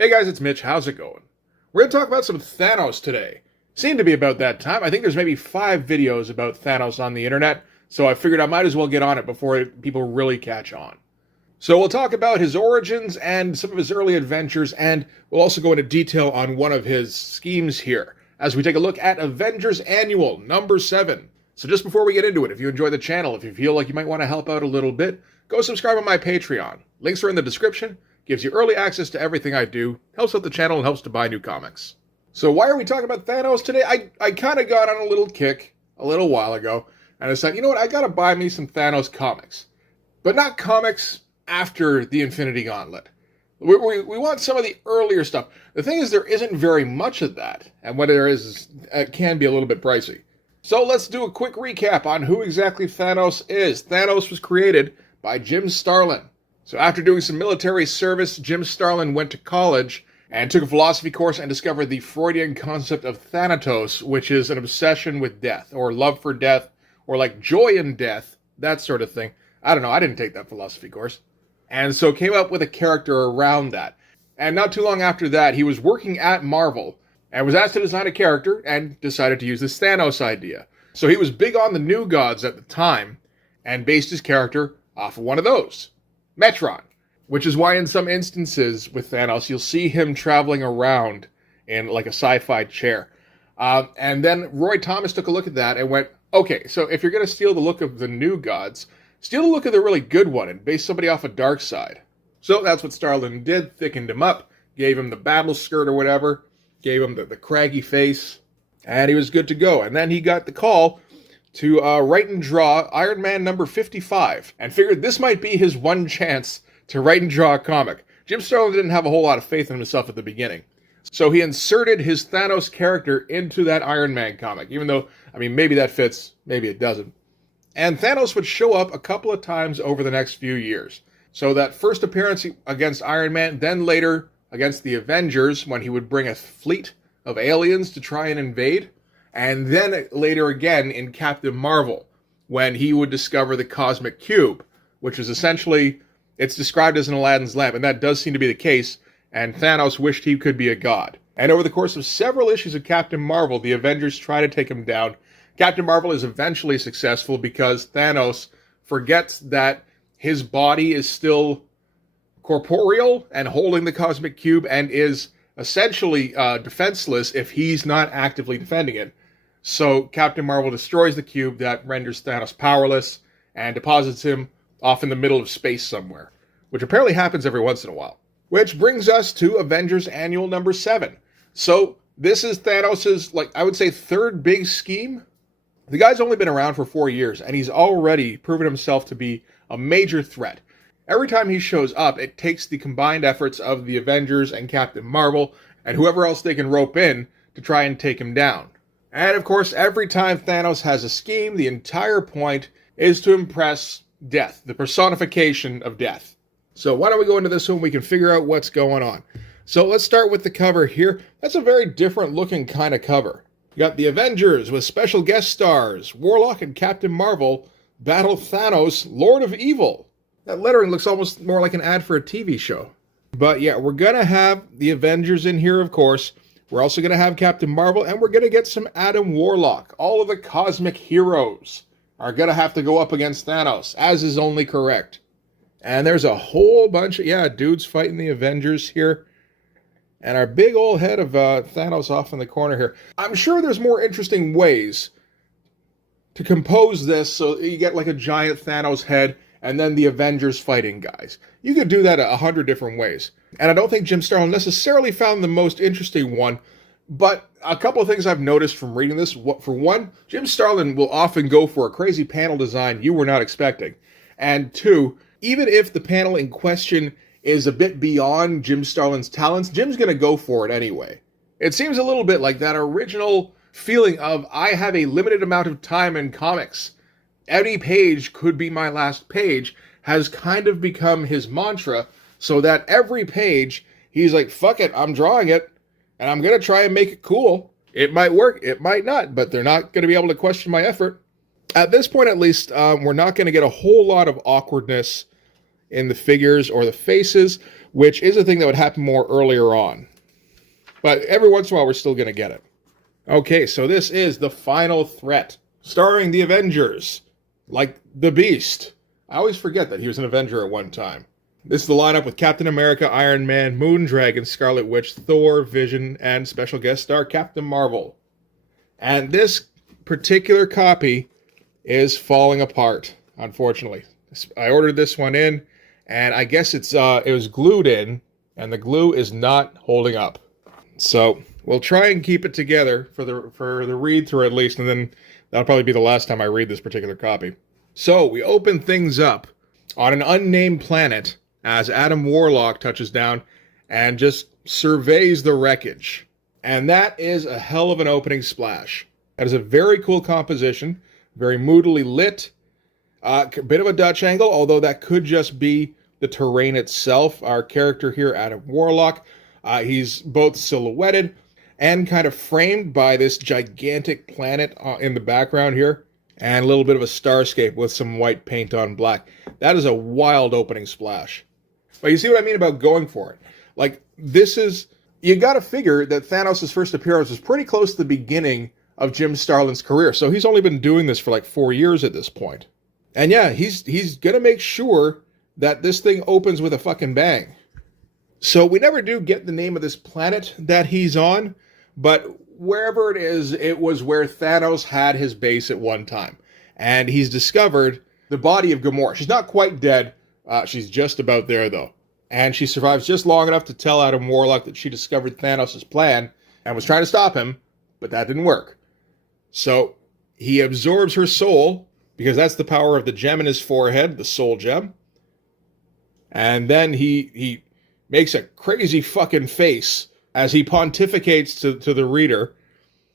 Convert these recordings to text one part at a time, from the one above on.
Hey guys, it's Mitch. How's it going? We're going to talk about some Thanos today. Seemed to be about that time. I think there's maybe 5 videos about Thanos on the internet, so I figured I might as well get on it before people really catch on. So we'll talk about his origins and some of his early adventures, and we'll also go into detail on one of his schemes here, as we take a look at Avengers Annual, number 7. So just before we get into it, if you enjoy the channel, if you feel like you might want to help out a little bit, go subscribe on my Patreon. Links are in the description. Gives you early access to everything I do, helps out the channel, and helps to buy new comics. So why are we talking about Thanos today? I kind of got on a little kick a little while ago, and I said, you know what, I gotta buy me some Thanos comics. But not comics after the Infinity Gauntlet. We want some of the earlier stuff. The thing is, there isn't very much of that, and what there is, it can be a little bit pricey. So let's do a quick recap on who exactly Thanos is. Thanos was created by Jim Starlin. So after doing some military service, Jim Starlin went to college and took a philosophy course and discovered the Freudian concept of Thanatos, which is an obsession with death, or love for death, or like joy in death, that sort of thing. I don't know, I didn't take that philosophy course. And so came up with a character around that. And not too long after that, he was working at Marvel and was asked to design a character and decided to use this Thanos idea. So he was big on the New Gods at the time and based his character off of one of those. Metron, which is why in some instances with Thanos, you'll see him traveling around in like a sci-fi chair. And then Roy Thomas took a look at that and went, okay, so if you're going to steal the look of the New Gods, steal the look of the really good one and base somebody off of Darkseid. So that's what Starlin did, thickened him up, gave him the battle skirt or whatever, gave him the craggy face, and he was good to go. And then he got the call to write and draw Iron Man number 55, and figured this might be his one chance to write and draw a comic. Jim Starlin didn't have a whole lot of faith in himself at the beginning, so he inserted his Thanos character into that Iron Man comic, even though, I mean, maybe that fits, maybe it doesn't. And Thanos would show up a couple of times over the next few years. So that first appearance against Iron Man, then later against the Avengers, when he would bring a fleet of aliens to try and invade. And then later again in Captain Marvel, when he would discover the Cosmic Cube, which is essentially, it's described as an Aladdin's lamp, and that does seem to be the case, and Thanos wished he could be a god. And over the course of several issues of Captain Marvel, the Avengers try to take him down. Captain Marvel is eventually successful because Thanos forgets that his body is still corporeal and holding the Cosmic Cube, and is essentially defenseless if he's not actively defending it. So Captain Marvel destroys the cube that renders Thanos powerless and deposits him off in the middle of space somewhere, which apparently happens every once in a while. Which brings us to Avengers Annual number 7. So this is Thanos', like, I would say, third big scheme. The guy's only been around for 4 years, and he's already proven himself to be a major threat. Every time he shows up, it takes the combined efforts of the Avengers and Captain Marvel and whoever else they can rope in to try and take him down. And of course, every time Thanos has a scheme, the entire point is to impress death, the personification of death. So why don't we go into this one, we can figure out what's going on. So let's start with the cover here. That's a very different looking kind of cover. You got the Avengers with special guest stars. Warlock and Captain Marvel battle Thanos, Lord of Evil. That lettering looks almost more like an ad for a TV show. But yeah, we're going to have the Avengers in here, of course. We're also going to have Captain Marvel, and we're going to get some Adam Warlock. All of the cosmic heroes are going to have to go up against Thanos, as is only correct. And there's a whole bunch of, dudes fighting the Avengers here. And our big old head of Thanos off in the corner here. I'm sure there's more interesting ways to compose this so you get like a giant Thanos head and then the Avengers fighting guys. You could do that 100 different ways. And I don't think Jim Starlin necessarily found the most interesting one, but a couple of things I've noticed from reading this. For one, Jim Starlin will often go for a crazy panel design you were not expecting. And two, even if the panel in question is a bit beyond Jim Starlin's talents, Jim's going to go for it anyway. It seems a little bit like that original feeling of, I have a limited amount of time in comics. Any page could be my last page, has kind of become his mantra, so that every page, he's like, fuck it, I'm drawing it, and I'm going to try and make it cool. It might work, it might not, but they're not going to be able to question my effort. At this point, at least, we're not going to get a whole lot of awkwardness in the figures or the faces. which is a thing that would happen more earlier on. But every once in a while, we're still going to get it. Okay, so this is The Final Threat, starring the Avengers, like the Beast. I always forget that he was an Avenger at one time. This is the lineup with Captain America, Iron Man, Moondragon, Scarlet Witch, Thor, Vision, and special guest star Captain Marvel. And this particular copy is falling apart, unfortunately. I ordered this one in, and I guess it was glued in, and the glue is not holding up. So we'll try and keep it together for the read-through at least, and then that'll probably be the last time I read this particular copy. So we open things up on an unnamed planet as Adam Warlock touches down and just surveys the wreckage. And that is a hell of an opening splash. That is a very cool composition, very moodily lit, a bit of a Dutch angle, although that could just be the terrain itself. Our character here, Adam Warlock, he's both silhouetted and kind of framed by this gigantic planet in the background here, and a little bit of a starscape with some white paint on black. That is a wild opening splash. But you see what I mean about going for it? Like, this is... You gotta figure that Thanos' first appearance was pretty close to the beginning of Jim Starlin's career, so he's only been doing this for like 4 years at this point. And yeah, he's gonna make sure that this thing opens with a fucking bang. So we never do get the name of this planet that he's on, but wherever it is, it was where Thanos had his base at one time. And he's discovered the body of Gamora. She's not quite dead. She's just about there, though. And she survives just long enough to tell Adam Warlock that she discovered Thanos' plan and was trying to stop him, but that didn't work. So he absorbs her soul, because that's the power of the gem in his forehead, the soul gem. And then he makes a crazy fucking face as he pontificates to the reader,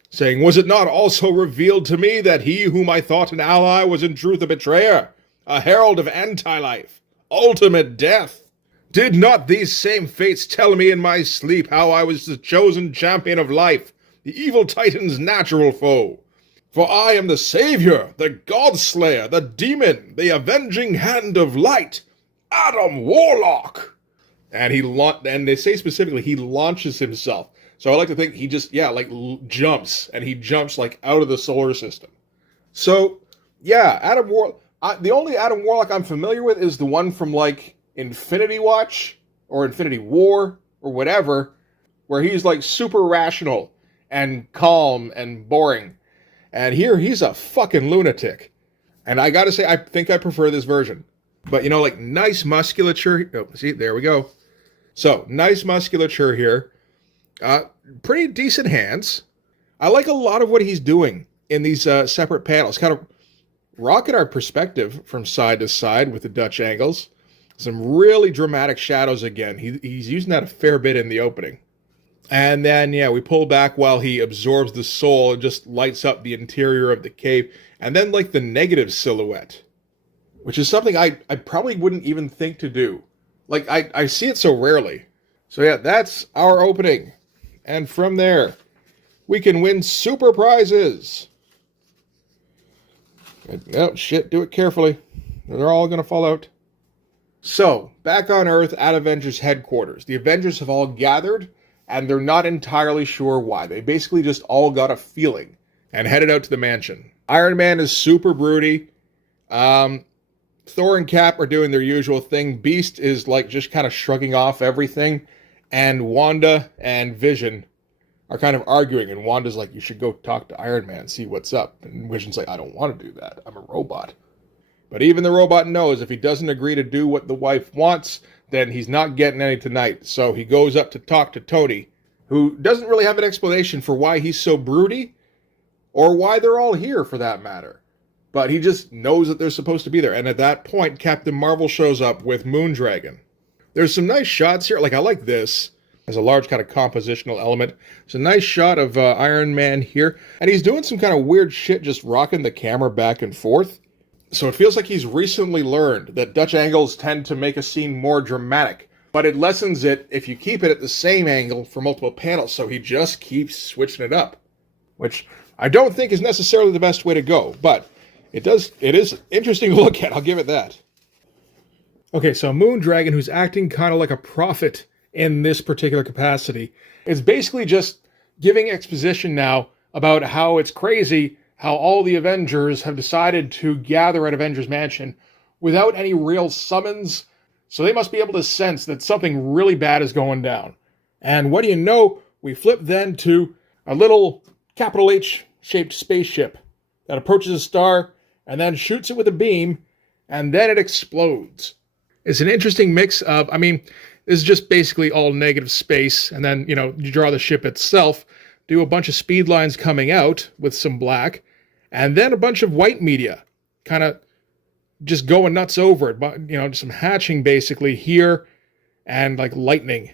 saying, "Was it not also revealed to me that he whom I thought an ally was in truth a betrayer, a herald of anti-life, ultimate death? Did not these same fates tell me in my sleep how I was the chosen champion of life, the evil titan's natural foe? For I am the savior, the god-slayer, the demon, the avenging hand of light, Adam Warlock." And they say specifically he launches himself. So I like to think he just, jumps, and he jumps like out of the solar system. So yeah, Adam Warlock. The only Adam Warlock I'm familiar with is the one from like Infinity Watch or Infinity War or whatever, where he's like super rational and calm and boring. And here he's a fucking lunatic. And I gotta say, I think I prefer this version. But like nice musculature. Oh, see, there we go. So nice musculature here. Pretty decent hands. I like a lot of what he's doing in these separate panels. Kind of rocking our perspective from side to side with the Dutch angles. Some really dramatic shadows again. He's using that a fair bit in the opening. And then, we pull back while he absorbs the soul and just lights up the interior of the cave. And then, like, the negative silhouette, which is something I probably wouldn't even think to do. Like, I see it so rarely. So, yeah, that's our opening. And from there, we can win super prizes. Oh, shit, do it carefully. They're all going to fall out. So, back on Earth at Avengers headquarters. The Avengers have all gathered, and they're not entirely sure why. They basically just all got a feeling and headed out to the mansion. Iron Man is super broody. Thor and Cap are doing their usual thing. Beast is like just kind of shrugging off everything. And Wanda and Vision are kind of arguing. And Wanda's like, "You should go talk to Iron Man, see what's up." And Vision's like, "I don't want to do that. I'm a robot." But even the robot knows if he doesn't agree to do what the wife wants, then he's not getting any tonight. So he goes up to talk to Tony, who doesn't really have an explanation for why he's so broody, or why they're all here for that matter. But he just knows that they're supposed to be there. And at that point, Captain Marvel shows up with Moondragon. There's some nice shots here. Like, I like this as a large kind of compositional element. It's a nice shot of Iron Man here. And he's doing some kind of weird shit, just rocking the camera back and forth. So it feels like he's recently learned that Dutch angles tend to make a scene more dramatic. But it lessens it if you keep it at the same angle for multiple panels. So he just keeps switching it up. Which I don't think is necessarily the best way to go. But it is interesting to look at. I'll give it that. Okay, so Moondragon, who's acting kind of like a prophet in this particular capacity, is basically just giving exposition now about how it's crazy how all the Avengers have decided to gather at Avengers Mansion without any real summons. So they must be able to sense that something really bad is going down. And what do you know? We flip then to a little capital H-shaped spaceship that approaches a star and then shoots it with a beam, and then it explodes. It's an interesting mix of, this is just basically all negative space, and then, you draw the ship itself, do a bunch of speed lines coming out with some black, and then a bunch of white media, kind of just going nuts over it, but, just some hatching basically here, and like lightning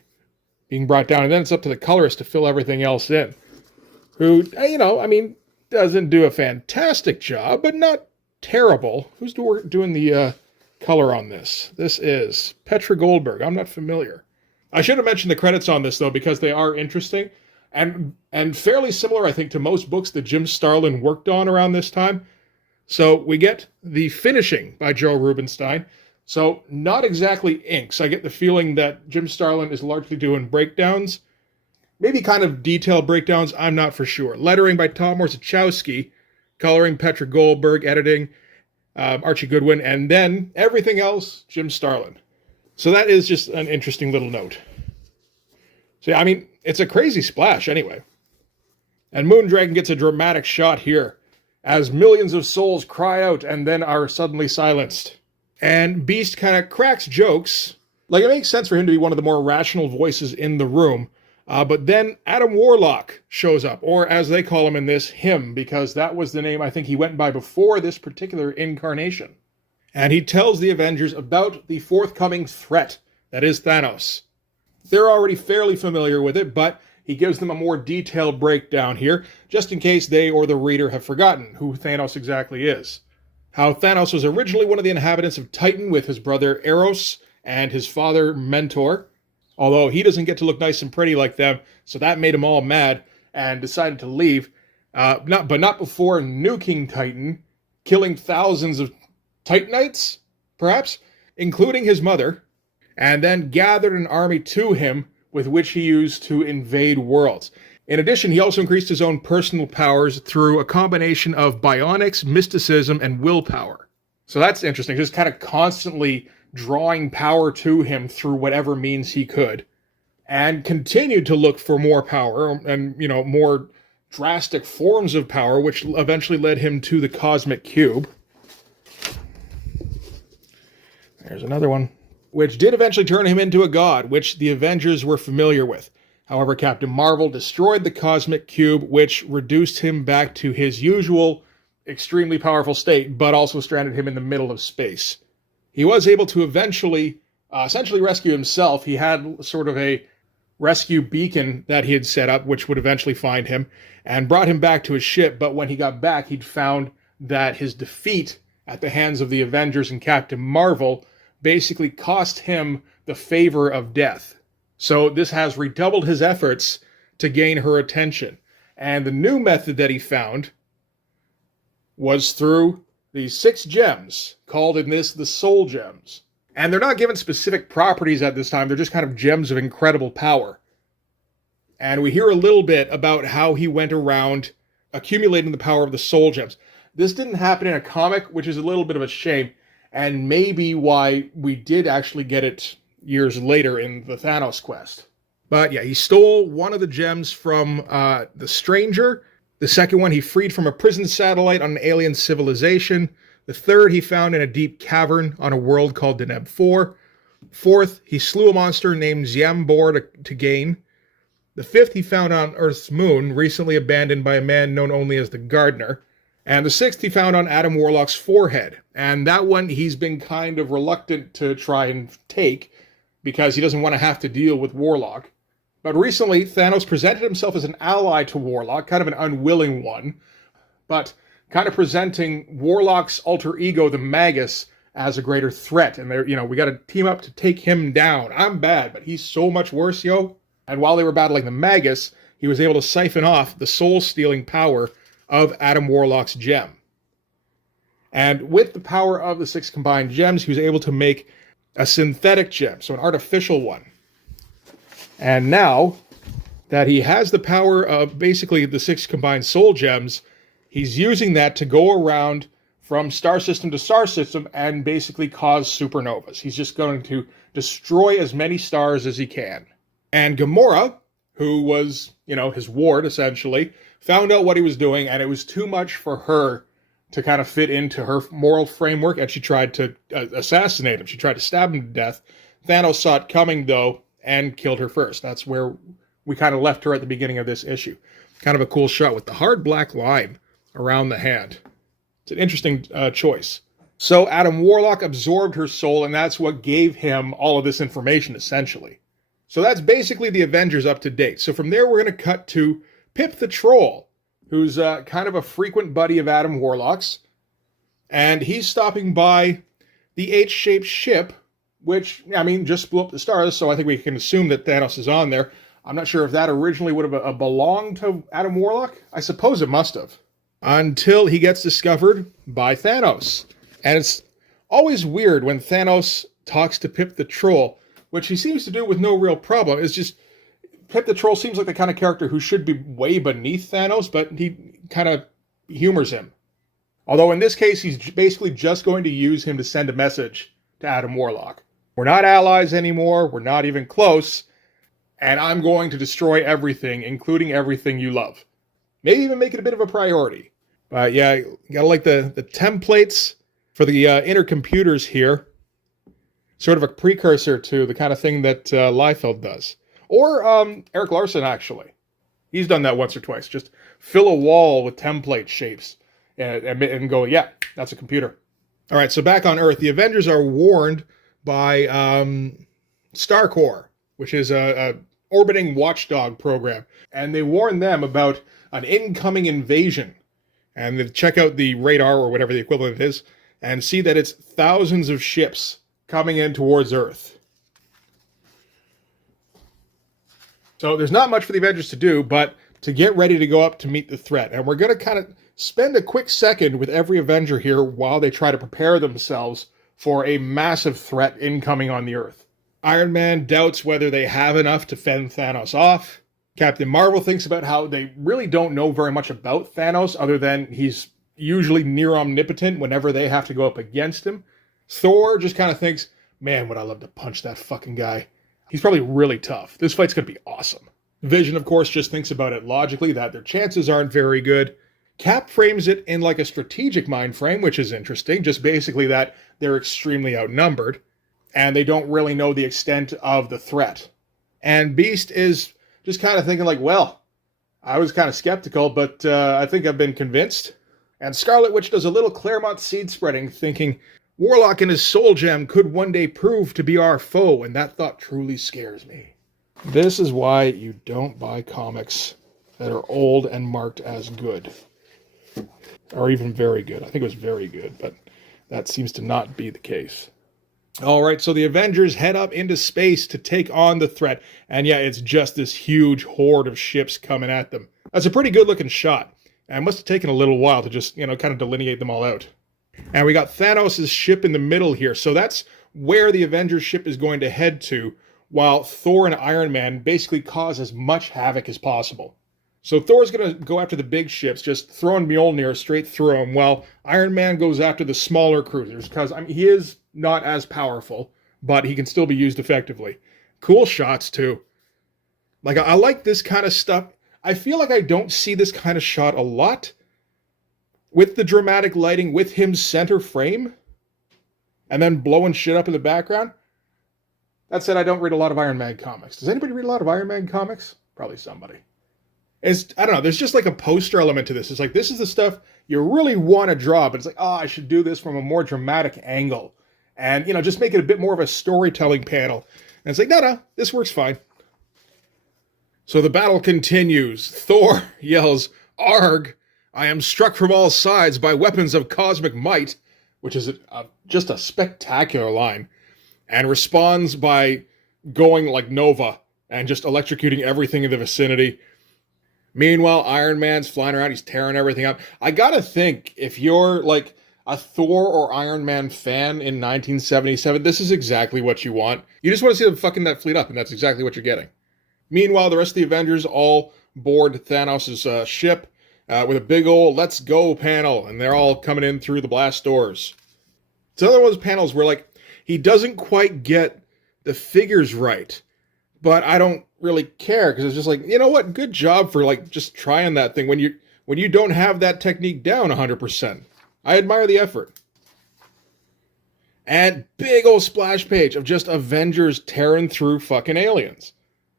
being brought down, and then it's up to the colorist to fill everything else in, who, doesn't do a fantastic job, but not terrible. Who's doing the color on this? This is Petra Goldberg. I'm not familiar. I should have mentioned the credits on this, though, because they are interesting and fairly similar, I think, to most books that Jim Starlin worked on around this time. So we get the finishing by Joe Rubinstein. So not exactly inks. I get the feeling that Jim Starlin is largely doing breakdowns. Maybe kind of detailed breakdowns, I'm not for sure. Lettering by Tom Orzechowski, coloring Petra Goldberg, editing Archie Goodwin, and then everything else, Jim Starlin. So that is just an interesting little note. So it's a crazy splash anyway. And Moondragon gets a dramatic shot here as millions of souls cry out and then are suddenly silenced. And Beast kind of cracks jokes. Like, it makes sense for him to be one of the more rational voices in the room. But then Adam Warlock shows up, or as they call him in this, him, because that was the name I think he went by before this particular incarnation. And he tells the Avengers about the forthcoming threat, that is Thanos. They're already fairly familiar with it, but he gives them a more detailed breakdown here, just in case they or the reader have forgotten who Thanos exactly is. How Thanos was originally one of the inhabitants of Titan with his brother Eros and his father Mentor, although he doesn't get to look nice and pretty like them, so that made him all mad and decided to leave, not before nuking Titan, killing thousands of Titanites, perhaps, including his mother, and then gathered an army to him with which he used to invade worlds. In addition, he also increased his own personal powers through a combination of bionics, mysticism, and willpower. So that's interesting, just kind of constantly drawing power to him through whatever means he could, and continued to look for more power and, more drastic forms of power, which eventually led him to the Cosmic Cube. There's another one. Which did eventually turn him into a god, which the Avengers were familiar with. However, Captain Marvel destroyed the Cosmic Cube, which reduced him back to his usual extremely powerful state, but also stranded him in the middle of space. He was able to eventually, essentially rescue himself. He had sort of a rescue beacon that he had set up, which would eventually find him, and brought him back to his ship. But when he got back, he'd found that his defeat at the hands of the Avengers and Captain Marvel basically cost him the favor of death. So this has redoubled his efforts to gain her attention. And the new method that he found was through these 6 gems, called in this the Soul Gems. And they're not given specific properties at this time, they're just kind of gems of incredible power. And we hear a little bit about how he went around accumulating the power of the Soul Gems. This didn't happen in a comic, which is a little bit of a shame, and maybe why we did actually get it years later in the Thanos quest. But yeah, he stole one of the gems from the Stranger. The second one he freed from a prison satellite on an alien civilization. The third he found in a deep cavern on a world called Deneb 4. Fourth, he slew a monster named Xiambor to gain. The fifth he found on Earth's moon, recently abandoned by a man known only as the Gardener. And the sixth he found on Adam Warlock's forehead. And that one he's been kind of reluctant to try and take, because he doesn't want to have to deal with Warlock. But recently, Thanos presented himself as an ally to Warlock, kind of an unwilling one, but kind of presenting Warlock's alter ego, the Magus, as a greater threat. And we got to team up to take him down. I'm bad, but he's so much worse, yo. And while they were battling the Magus, he was able to siphon off the soul-stealing power of Adam Warlock's gem. And with the power of the 6 combined gems, he was able to make a synthetic gem, so an artificial one. And now that he has the power of basically the 6 combined soul gems, he's using that to go around from star system to star system and basically cause supernovas. He's just going to destroy as many stars as he can. And Gamora, who was, his ward essentially, found out what he was doing, and it was too much for her to kind of fit into her moral framework, and she tried to assassinate him. She tried to stab him to death. Thanos saw it coming, though, and killed her first. That's where we kind of left her at the beginning of this issue. Kind of a cool shot with the hard black line around the hand. It's an interesting choice. So Adam Warlock absorbed her soul, and that's what gave him all of this information, essentially. So that's basically the Avengers up to date. So from there, we're going to cut to Pip the Troll, who's kind of a frequent buddy of Adam Warlock's. And he's stopping by the H-shaped ship, which, just blew up the stars, so I think we can assume that Thanos is on there. I'm not sure if that originally would have belonged to Adam Warlock. I suppose it must have. Until he gets discovered by Thanos. And it's always weird when Thanos talks to Pip the Troll, which he seems to do with no real problem. It's just, Pip the Troll seems like the kind of character who should be way beneath Thanos, but he kind of humors him. Although in this case, he's basically just going to use him to send a message to Adam Warlock. We're not allies anymore, we're not even close, and I'm going to destroy everything, including everything you love. Maybe even make it a bit of a priority. But yeah, you gotta like the templates for the inner computers here. Sort of a precursor to the kind of thing that Liefeld does. Or Eric Larson, actually. He's done that once or twice. Just fill a wall with template shapes and go, yeah, that's a computer. All right, so back on Earth, the Avengers are warned by Starcore, which is a orbiting watchdog program. And they warn them about an incoming invasion. And they check out the radar, or whatever the equivalent is, and see that it's thousands of ships coming in towards Earth. So there's not much for the Avengers to do, but to get ready to go up to meet the threat. And we're going to kind of spend a quick second with every Avenger here while they try to prepare themselves for a massive threat incoming on the Earth. Iron Man doubts whether they have enough to fend Thanos off. Captain Marvel thinks about how they really don't know very much about Thanos, other than he's usually near omnipotent whenever they have to go up against him. Thor just kind of thinks, man, would I love to punch that fucking guy. He's probably really tough. This fight's going to be awesome. Vision, of course, just thinks about it logically, that their chances aren't very good. Cap frames it in like a strategic mind frame, which is interesting. Just basically that they're extremely outnumbered, and they don't really know the extent of the threat. And Beast is just kind of thinking like, well, I was kind of skeptical, but I think I've been convinced. And Scarlet Witch does a little Claremont seed spreading, thinking, Warlock and his soul gem could one day prove to be our foe, and that thought truly scares me. This is why you don't buy comics that are old and marked as good. Or even very good. I think it was very good, but that seems to not be the case. All right, so the Avengers head up into space to take on the threat. And yeah, it's just this huge horde of ships coming at them. That's a pretty good-looking shot. And it must have taken a little while to just, kind of delineate them all out. And we got Thanos' ship in the middle here. So that's where the Avengers ship is going to head to, while Thor and Iron Man basically cause as much havoc as possible. So Thor's going to go after the big ships, just throwing Mjolnir straight through them, while Iron Man goes after the smaller cruisers, because he is not as powerful, but he can still be used effectively. Cool shots, too. Like, I like this kind of stuff. I feel like I don't see this kind of shot a lot. With the dramatic lighting, with him center frame, and then blowing shit up in the background. That said, I don't read a lot of Iron Man comics. Does anybody read a lot of Iron Man comics? Probably somebody. I don't know, there's just like a poster element to this. It's like, this is the stuff you really want to draw, but it's like, I should do this from a more dramatic angle. And, just make it a bit more of a storytelling panel. And it's like, no, this works fine. So the battle continues. Thor yells, Arg! I am struck from all sides by weapons of cosmic might, which is just a spectacular line, and responds by going like Nova and just electrocuting everything in the vicinity. Meanwhile, Iron Man's flying around, he's tearing everything up. I gotta think, if you're like a Thor or Iron Man fan in 1977, this is exactly what you want. You just want to see them fucking that fleet up, and that's exactly what you're getting. Meanwhile, the rest of the Avengers all board Thanos' ship with a big old "Let's go" panel, and they're all coming in through the blast doors. It's another one of those panels where, like, he doesn't quite get the figures right, but I don't really care, because it's just like, you know what? Good job for, like, just trying that thing when you don't have that technique down 100%. I admire the effort. And big old splash page of just Avengers tearing through fucking aliens.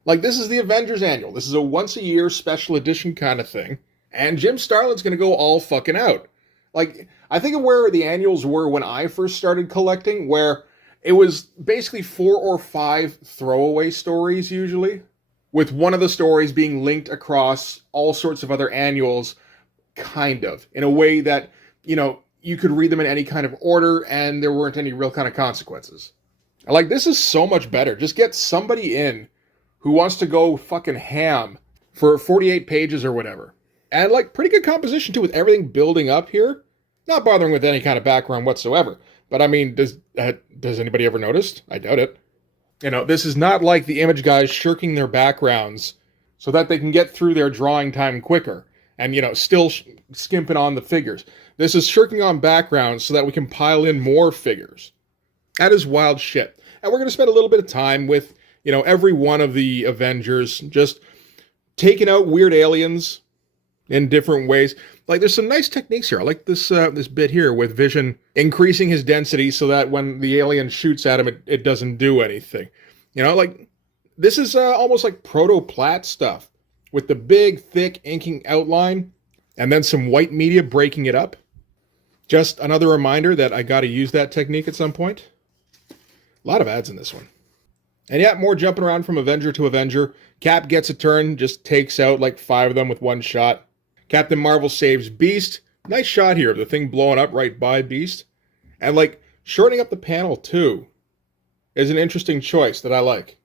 Like, this is the Avengers Annual. This is a once-a-year special edition kind of thing. And Jim Starlin's going to go all fucking out. Like, I think of where the annuals were when I first started collecting, where it was basically 4 or 5 throwaway stories, usually, with one of the stories being linked across all sorts of other annuals, kind of, in a way that, you know, you could read them in any kind of order, and there weren't any real kind of consequences. Like, this is so much better. Just get somebody in who wants to go fucking ham for 48 pages or whatever. And, like, pretty good composition, too, with everything building up here. Not bothering with any kind of background whatsoever. But, I mean, does anybody ever notice? I doubt it. You know, this is not like the image guys shirking their backgrounds so that they can get through their drawing time quicker and, you know, still skimping on the figures. This is shirking on backgrounds so that we can pile in more figures. That is wild shit. And we're going to spend a little bit of time with, you know, every one of the Avengers just taking out weird aliens in different ways. Like, there's some nice techniques here. I like this this bit here with Vision increasing his density so that when the alien shoots at him, it doesn't do anything. You know, like, this is almost like proto-plat stuff with the big, thick inking outline and then some white media breaking it up. Just another reminder that I got to use that technique at some point. A lot of ads in this one. And yeah, more jumping around from Avenger to Avenger. Cap gets a turn, just takes out like 5 of them with one shot. Captain Marvel saves Beast. Nice shot here of the thing blowing up right by Beast. And, like, shortening up the panel, too, is an interesting choice that I like.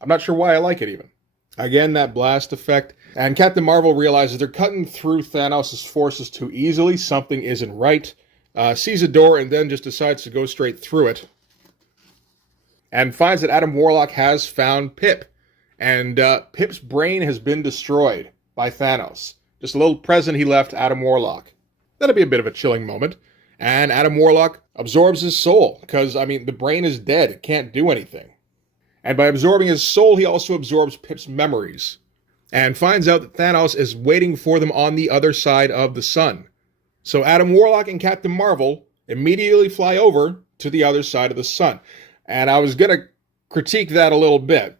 I'm not sure why I like it, even. Again, that blast effect. And Captain Marvel realizes they're cutting through Thanos' forces too easily. Something isn't right. Sees a door and then just decides to go straight through it. And finds that Adam Warlock has found Pip. And Pip's brain has been destroyed by Thanos. Just a little present he left Adam Warlock. That'll be a bit of a chilling moment. And Adam Warlock absorbs his soul, because, I mean, the brain is dead. It can't do anything. And by absorbing his soul, he also absorbs Pip's memories. And finds out that Thanos is waiting for them on the other side of the sun. So Adam Warlock and Captain Marvel immediately fly over to the other side of the sun. And I was going to critique that a little bit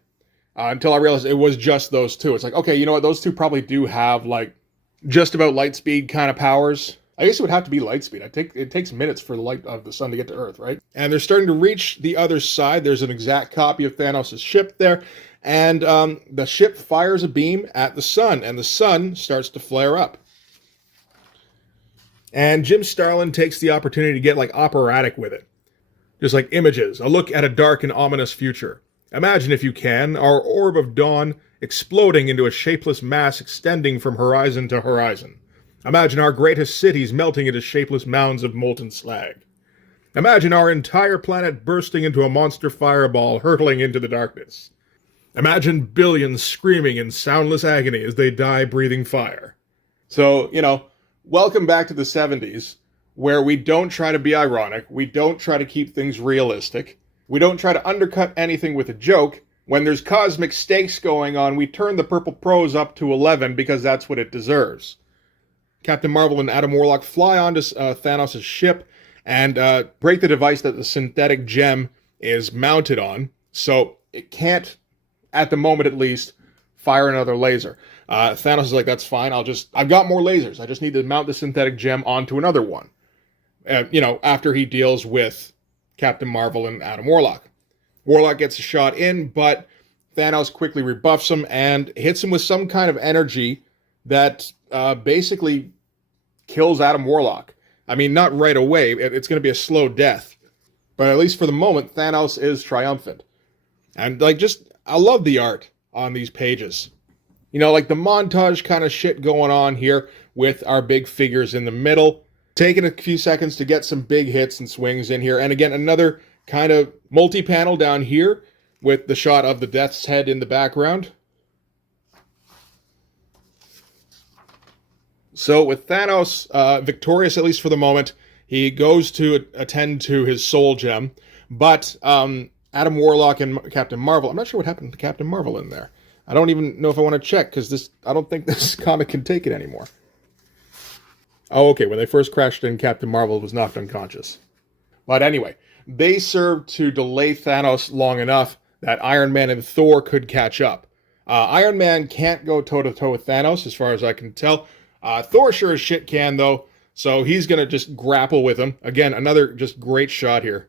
until I realized it was just those two. It's like, okay, you know what? Those two probably do have, like, just about light speed kind of powers. I guess it would have to be light speed. It takes minutes for the light of the sun to get to Earth, right? And they're starting to reach the other side. There's an exact copy of Thanos' ship there. And the ship fires a beam at the sun, and the sun starts to flare up. And Jim Starlin takes the opportunity to get, like, operatic with it. Just like images, a look at a dark and ominous future. Imagine, if you can, our orb of dawn exploding into a shapeless mass extending from horizon to horizon. Imagine our greatest cities melting into shapeless mounds of molten slag. Imagine our entire planet bursting into a monster fireball hurtling into the darkness. Imagine billions screaming in soundless agony as they die breathing fire. So, you know, welcome back to the 70s, where we don't try to be ironic, we don't try to keep things realistic, we don't try to undercut anything with a joke. When there's cosmic stakes going on, we turn the purple prose up to 11 because that's what it deserves. Captain Marvel and Adam Warlock fly onto Thanos' ship and break the device that the synthetic gem is mounted on, so it can't, at the moment at least, fire another laser. Thanos is like, that's fine, I've got more lasers, I just need to mount the synthetic gem onto another one. You know, after he deals with Captain Marvel and Adam Warlock. Warlock gets a shot in, but Thanos quickly rebuffs him and hits him with some kind of energy that basically kills Adam Warlock. I mean, not right away. It's going to be a slow death. But at least for the moment, Thanos is triumphant. And, like, just, I love the art on these pages. You know, like the montage kind of shit going on here with our big figures in the middle. Taking a few seconds to get some big hits and swings in here. And again, another kind of multi-panel down here with the shot of the Death's Head in the background. So with Thanos victorious, at least for the moment, he goes to attend to his soul gem. But Adam Warlock and Captain Marvel, I'm not sure what happened to Captain Marvel in there. I don't even know if I want to check, because I don't think this comic can take it anymore. Oh, okay, when they first crashed in, Captain Marvel was knocked unconscious. But anyway, they served to delay Thanos long enough that Iron Man and Thor could catch up. Iron Man can't go toe-to-toe with Thanos, as far as I can tell. Thor sure as shit can, though, so he's going to just grapple with him. Again, another just great shot here.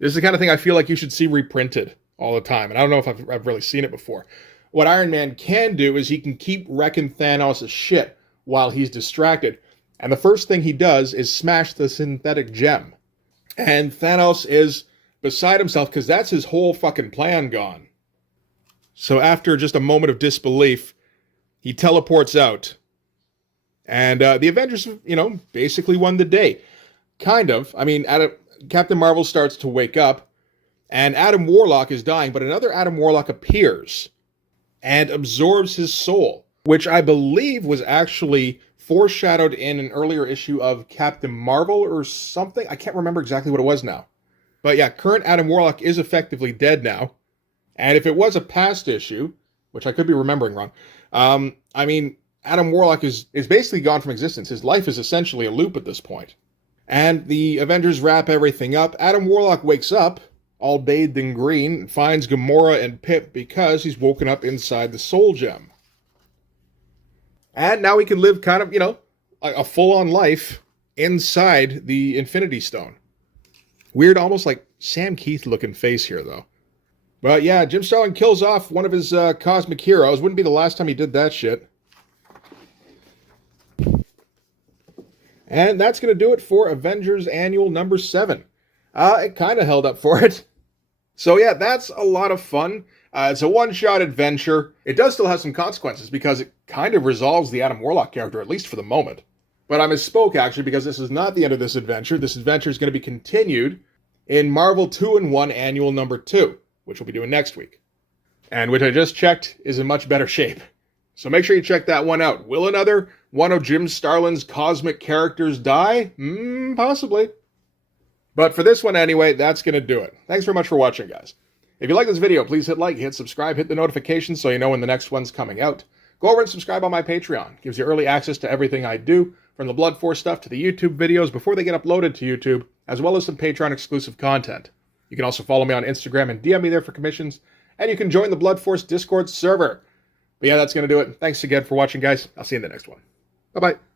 This is the kind of thing I feel like you should see reprinted all the time, and I don't know if I've really seen it before. What Iron Man can do is he can keep wrecking Thanos' shit while he's distracted. And the first thing he does is smash the synthetic gem. And Thanos is beside himself because that's his whole fucking plan gone. So after just a moment of disbelief, he teleports out. And the Avengers, basically won the day. Kind of. I mean, Captain Marvel starts to wake up, and Adam Warlock is dying, but another Adam Warlock appears and absorbs his soul, which I believe was actually foreshadowed in an earlier issue of Captain Marvel or something. I can't remember exactly what it was now. But yeah, current Adam Warlock is effectively dead now. And if it was a past issue, which I could be remembering wrong, Adam Warlock is basically gone from existence. His life is essentially a loop at this point. And the Avengers wrap everything up. Adam Warlock wakes up, all bathed in green, and finds Gamora and Pip because he's woken up inside the Soul Gem. And now he can live kind of, a full-on life inside the Infinity Stone. Weird, almost like Sam Keith-looking face here, though. But yeah, Jim Starlin kills off one of his cosmic heroes. Wouldn't be the last time he did that shit. And that's going to do it for Avengers Annual number 7. It kind of held up for it. So yeah, that's a lot of fun. It's a one-shot adventure. It does still have some consequences because it kind of resolves the Adam Warlock character, at least for the moment. But I misspoke, actually, because this is not the end of this adventure. This adventure is going to be continued in Marvel 2-in-1 Annual number 2, which we'll be doing next week. And which I just checked is in much better shape. So make sure you check that one out. Will another one of Jim Starlin's cosmic characters die? Possibly. But for this one anyway, that's going to do it. Thanks very much for watching, guys. If you like this video, please hit like, hit subscribe, hit the notifications so you know when the next one's coming out. Go over and subscribe on my Patreon. It gives you early access to everything I do, from the Blood Force stuff to the YouTube videos before they get uploaded to YouTube, as well as some Patreon exclusive content. You can also follow me on Instagram and DM me there for commissions, and you can join the Blood Force Discord server. But yeah, that's going to do it. Thanks again for watching, guys. I'll see you in the next one. Bye-bye.